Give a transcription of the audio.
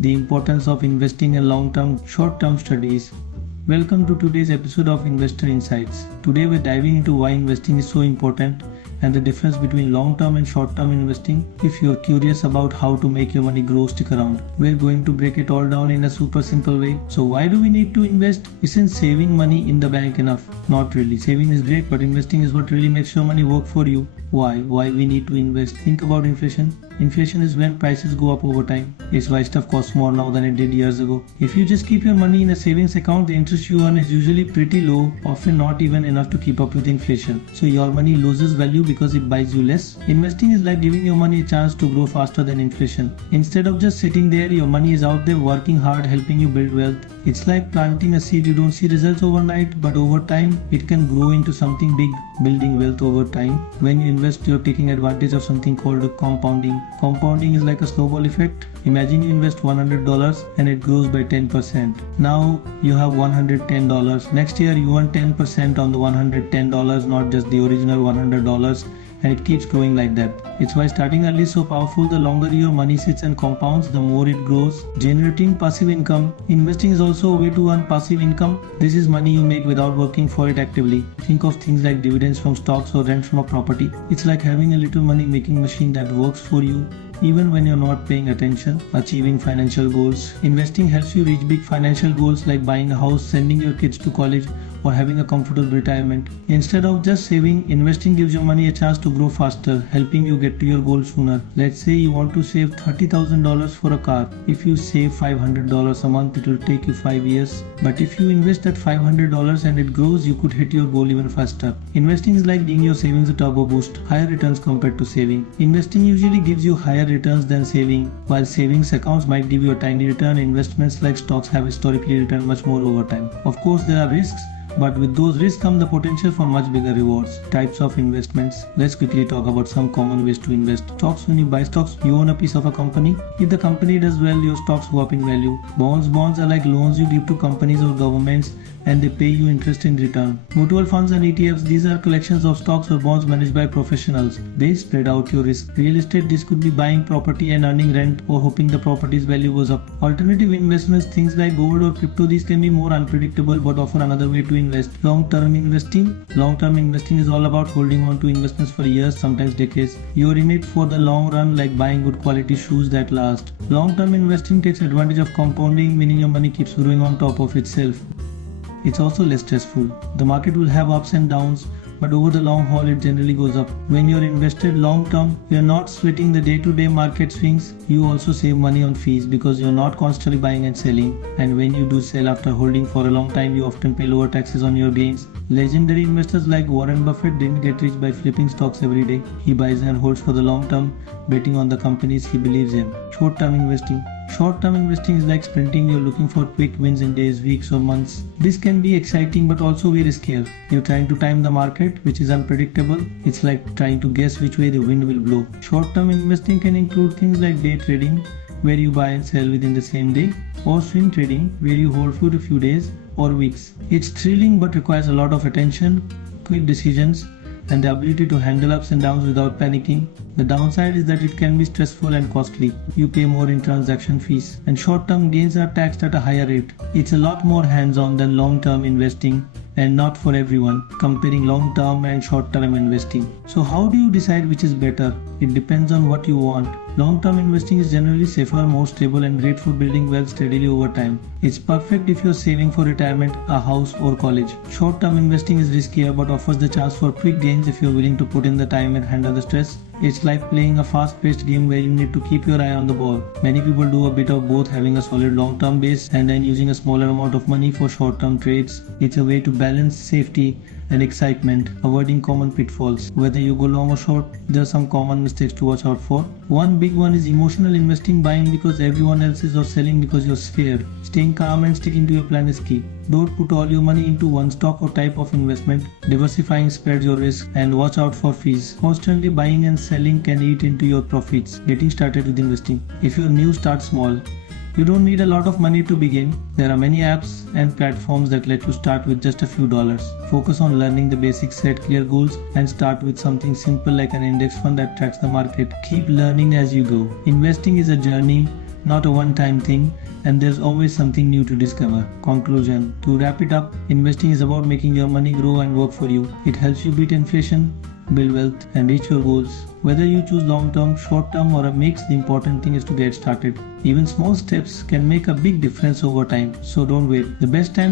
the importance of investing in long-term, short-term studies. Welcome to today's episode of Investor Insights. Today we're diving into why investing is so important and the difference between long-term and short-term investing. If you're curious about how to make your money grow, stick around. We're going to break it all down in a super simple way. So why do we need to invest? Isn't saving money in the bank enough? Not really. Saving is great, but investing is what really makes your money work for you. Why we need to invest? Think about inflation. Inflation is when prices go up over time. It's why stuff costs more now than it did years ago. If you just keep your money in a savings account, the interest you earn is usually pretty low, often not even enough to keep up with inflation. So your money loses value because it buys you less. Investing is like giving your money a chance to grow faster than inflation. Instead of just sitting there, your money is out there working hard, helping you build wealth. It's like planting a seed. You don't see results overnight, but over time, it can grow into something big, building wealth over time. When you invest, you're taking advantage of something called compounding. Compounding is like a snowball effect. Imagine you invest $100 and it grows by 10%. Now you have $110. Next year you earn 10% on the $110, not just the original $100. And it keeps growing like that. It's why starting early is so powerful. The longer your money sits and compounds, the more it grows. Generating passive income. Investing is also a way to earn passive income. This is money you make without working for it actively. Think of things like dividends from stocks or rent from a property. It's like having a little money making machine that works for you even when you're not paying attention. Achieving financial goals. Investing helps you reach big financial goals like buying a house, sending your kids to college, or having a comfortable retirement. Instead of just saving, investing gives your money a chance to grow faster, helping you get to your goal sooner. Let's say you want to save $30,000 for a car. If you save $500 a month, it will take you 5 years. But if you invest that $500 and it grows, you could hit your goal even faster. Investing is like giving your savings a turbo boost, higher returns compared to saving. Investing usually gives you higher returns than saving. While savings accounts might give you a tiny return, investments like stocks have historically returned much more over time. Of course, there are risks, but with those risks come the potential for much bigger rewards. Types of investments. Let's quickly talk about some common ways to invest. Stocks. When you buy stocks, you own a piece of a company. If the company does well, your stocks go up in value. Bonds are like loans you give to companies or governments and they pay you interest in return. Mutual funds and ETFs. These are collections of stocks or bonds managed by professionals. They spread out your risk. Real estate. This could be buying property and earning rent or hoping the property's value goes up. Alternative investments. Things like gold or crypto. These can be more unpredictable but offer another way to invest. Long-term investing. Long-term investing is all about holding on to investments for years, sometimes decades. You're in it for the long run, like buying good quality shoes that last. Long-term investing takes advantage of compounding, meaning your money keeps growing on top of itself. It's also less stressful. The market will have ups and downs, but over the long haul it generally goes up. When you're invested long term, you're not sweating the day-to-day market swings. You also save money on fees because you're not constantly buying and selling. And when you do sell after holding for a long time, you often pay lower taxes on your gains. Legendary investors like Warren Buffett didn't get rich by flipping stocks every day. He buys and holds for the long term, betting on the companies he believes in. Short-term investing. Short-term investing is like sprinting. You're looking for quick wins in days, weeks or months. This can be exciting but also very scary. You're trying to time the market, which is unpredictable. It's like trying to guess which way the wind will blow. Short-term investing can include things like day trading, where you buy and sell within the same day, or swing trading, where you hold for a few days or weeks. It's thrilling but requires a lot of attention, quick decisions, and the ability to handle ups and downs without panicking. The downside is that it can be stressful and costly. You pay more in transaction fees, and short-term gains are taxed at a higher rate. It's a lot more hands-on than long-term investing, and not for everyone. Comparing long-term and short-term investing. So how do you decide which is better? It depends on what you want. Long-term investing is generally safer, more stable, and great for building wealth steadily over time. It's perfect if you're saving for retirement, a house, or college. Short-term investing is riskier but offers the chance for quick gains if you're willing to put in the time and handle the stress. It's like playing a fast-paced game where you need to keep your eye on the ball. Many people do a bit of both, having a solid long-term base and then using a smaller amount of money for short-term trades. It's a way to balance safety and excitement, avoiding common pitfalls. Whether you go long or short, there are some common mistakes to watch out for. One big one is emotional investing, buying because everyone else is or selling because you're scared. Staying calm and sticking to your plan is key. Don't put all your money into one stock or type of investment. Diversifying spreads your risk, and watch out for fees. Constantly buying and selling can eat into your profits. Getting started with investing. If you're new, start small. You don't need a lot of money to begin. There are many apps and platforms that let you start with just a few dollars. Focus on learning the basics, set clear goals, and start with something simple like an index fund that tracks the market. Keep learning as you go. Investing is a journey, not a one-time thing, and there's always something new to discover. Conclusion: to wrap it up, investing is about making your money grow and work for you. It helps you beat inflation, build wealth, and reach your goals. Whether you choose long-term, short-term, or a mix, the important thing is to get started. Even small steps can make a big difference over time, so don't wait. The best time to